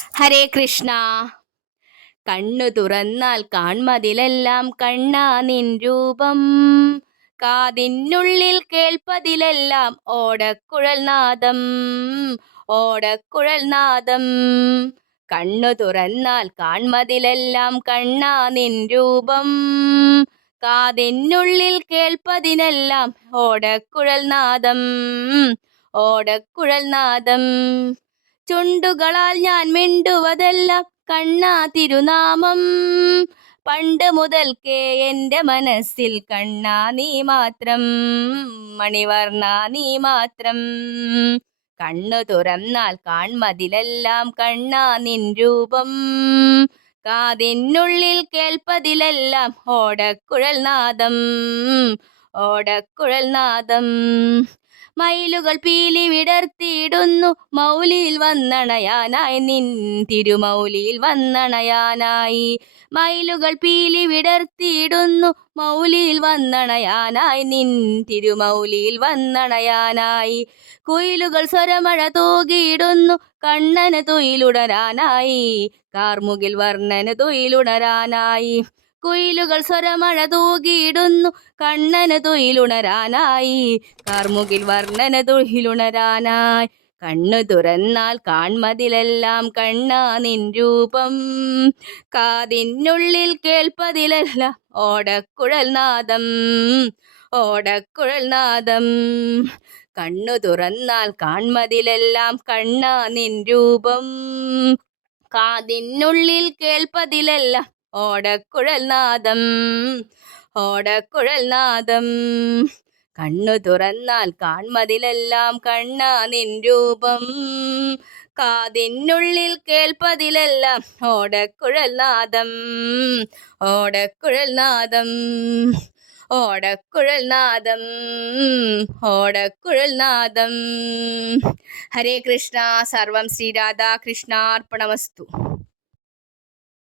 ഹരേ കൃഷ്ണ. കണ്ണു തുറന്നാൽ കാൺമതിലെല്ലാം കണ്ണാ നിൻ രൂപം, കാതിനുള്ളിൽ കേൾപ്പതിലെല്ലാം ഓടക്കുഴൽ നാദം, ഓടക്കുഴൽ നാദം. കണ്ണു തുറന്നാൽ കാൺമതിലെല്ലാം കണ്ണാ നിൻ രൂപം, കാതിനുള്ളിൽ കേൾപ്പതിനെല്ലാം ഓടക്കുഴൽ നാദം, ഓടക്കുഴൽ നാദം. ചുണ്ടുകളാൽ ഞാൻ മിണ്ടുവതെല്ലാം കണ്ണാ തിരുനാമം, പണ്ട് മുതൽക്കേ എൻ്റെ മനസ്സിൽ കണ്ണാ നീ മാത്രം, മണിവർണ്ണ നീ മാത്രം. കണ്ണു തുറന്നാൽ കാൺമതിലെല്ലാം കണ്ണാ നിൻ രൂപം, കാതിനുള്ളിൽ കേൾപ്പതിലെല്ലാം ഓടക്കുഴൽ നാദം, ഓടക്കുഴൽ നാദം. മയിലുകൾ പീലി വിടർത്തിയിടുന്നു മൗലിയിൽ വന്നണയാനായി, നിൻ തിരുമൗലിയിൽ വന്നണയാനായി. മയിലുകൾ പീലി വിടർത്തിയിടുന്നു മൗലിയിൽ വന്നണയാനായി, നിൻ തിരുമൗലിയിൽ വന്നണയാനായി. കുയിലുകൾ സ്വരമഴ തൂകിയിടുന്നു കണ്ണന് തൊയിലുണരാനായി, കാർമുകിൽ വർണ്ണന് തൊയിലുണരാനായി. കുയിലുകൾ സ്വരമഴ തൂകിയിടുന്നു കണ്ണന് തൊയിലുണരാനായി, കാർമുകിൽ വർണ്ണന് തൊയിലുണരാനായി. കണ്ണു തുറന്നാൽ കാൺമതിലെല്ലാം കണ്ണാ നിൻ രൂപം, കാതിനുള്ളിൽ കേൾപ്പതിലെല്ലാം ഓടക്കുഴൽ നാദം, ഓടക്കുഴൽ നാദം. കണ്ണു തുറന്നാൽ കാൺമതിലെല്ലാം കണ്ണാ നിൻ രൂപം, കാതിനുള്ളിൽ കേൾപ്പതിലെല്ലാം ഓടക്കുഴൽ നാദം, ഓടക്കുഴൽ നാദം. കണ്ണു തുറന്നാൽ കാൺമതിലെല്ലാം കണ്ണാ നിൻ രൂപം, കാതിനുള്ളിൽ കേൾപ്പതിലെല്ലാം ഓടക്കുഴൽ നാദം, ഓടക്കുഴൽ നാദം, ഓടക്കുഴൽ നാദം, ഓടക്കുഴൽ നാദം. ഹരേ കൃഷ്ണ. സർവം ശ്രീ രാധാകൃഷ്ണാർപ്പണമസ്തു.